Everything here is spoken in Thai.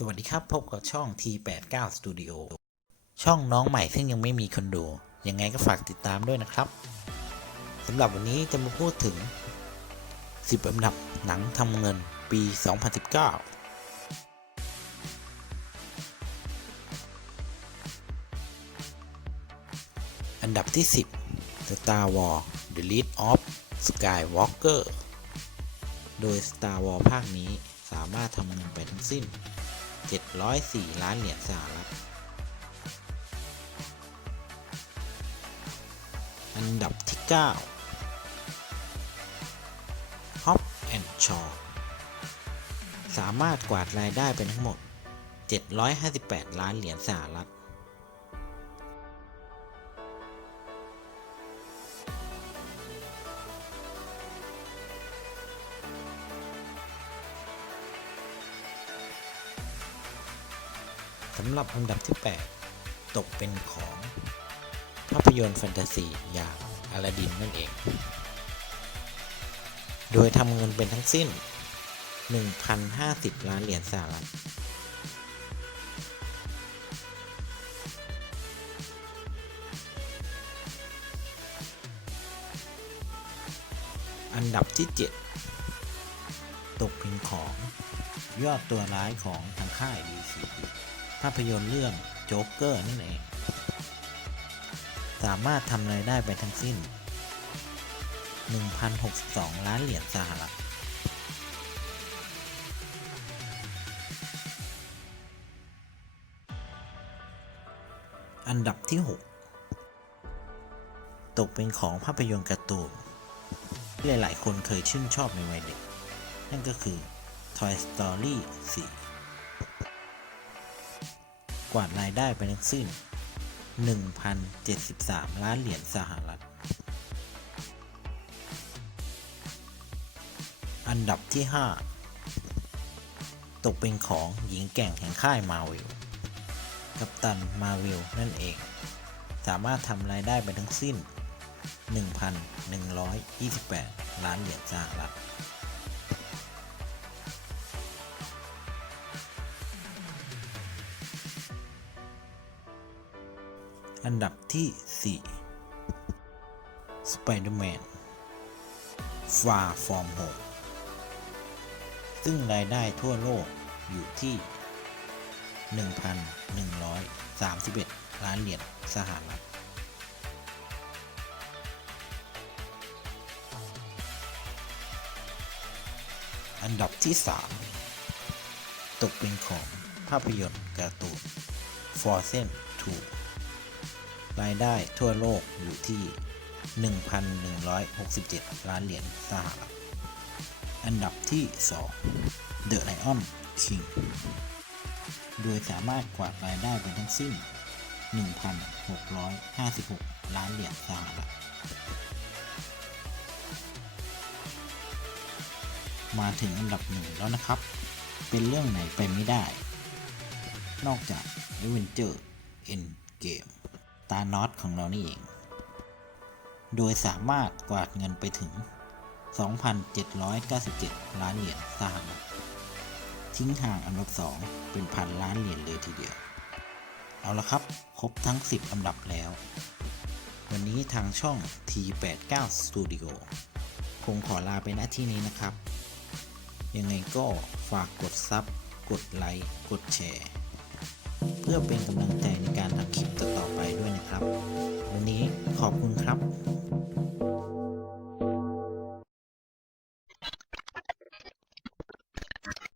สวัสดีครับ พบกับช่อง T89 Studio ช่องน้องใหม่ซึ่งยังไม่มีคนดู ยังไงก็ฝากติดตามด้วยนะครับสำหรับวันนี้จะมาพูดถึง 10 อันดับหนังทำเงินปี 2019 อันดับที่ 10 Star Wars The Lead of Skywalker โดย Star Wars ภาคนี้สามารถทำเงินไปทั้งสิ้น 704 ล้านเหรียญสหรัฐ อันดับที่ 9 Hop and Shaw สามารถกวาดรายได้ไปทั้งหมด 758 ล้านเหรียญสหรัฐ สำหรับอันดับที่ 8 ตกเป็นของ ภาพยนตร์แฟนตาซีอย่างอลาดินนั่นเอง โดยทำเงินเป็นทั้งสิ้น 1,050 ล้านเหรียญสหรัฐอันดับที่ 7 ตกเป็นของยอดตัวร้ายของทางค่าย DC ภาพยนตร์เรื่องโจ๊กเกอร์นั่นเอง สามารถทำรายได้ไปทั้งสิ้น 1,062 ล้านเหรียญสหรัฐอันดับที่ 6 ตกเป็นของภาพยนตร์การ์ตูนที่หลาย ๆ คนเคยชื่นชอบในวัยเด็ก นั่นก็คือ Toy Story 4 วาดรายได้ไปทั้งสิ้น 1,073 ล้านเหรียญสหรัฐ อันดับที่ 5 ตกเป็นของหญิงแก่งแห่งค่ายมาวิลกัปตันมาวิลนั่นเอง สามารถทำรายได้ไปทั้งสิ้น 1,128 ล้านเหรียญสหรัฐ อันดับที่ 4 Spider-Man Far From Home ซึ่งรายได้ทั่วโลกอยู่ที่ 1,131 ล้านเหรียญสหรัฐ อันดับที่ 3 ตกเป็นของภาพยนตร์การ์ตูน Frozen 2 รายได้ทั่วโลกอยู่ที่ 1,167 ล้านเหรียญสหรัฐ อันดับที่ 2 The Lion King โดยสามารถกวาดรายได้ไปทั้งสิ้น 1,656 ล้านเหรียญสหรัฐ มาถึงอันดับหนึ่งแล้วนะครับ เป็นเรื่องไหนไปไม่ได้ นอกจาก Avenger Endgame ตานอตของเรานี่เอง โดยสามารถกวาดเงินไปถึง 2,797 ล้านเหรียญสหรัฐทิ้งห่างอันดับ 2 เป็นพันล้านเหรียญเลยทีเดียว เอาละครับ ครบทั้ง 10 อันดับแล้ว วันนี้ทางช่อง T89 Studio คงขอลาไปณที่นี้นะครับ ยังไงก็ฝากกดซับ กดไลค์ กดแชร์ เพื่อเป็นกำลังใจในการทำคลิปต่อๆไปด้วยนะครับ วันนี้ขอบคุณครับ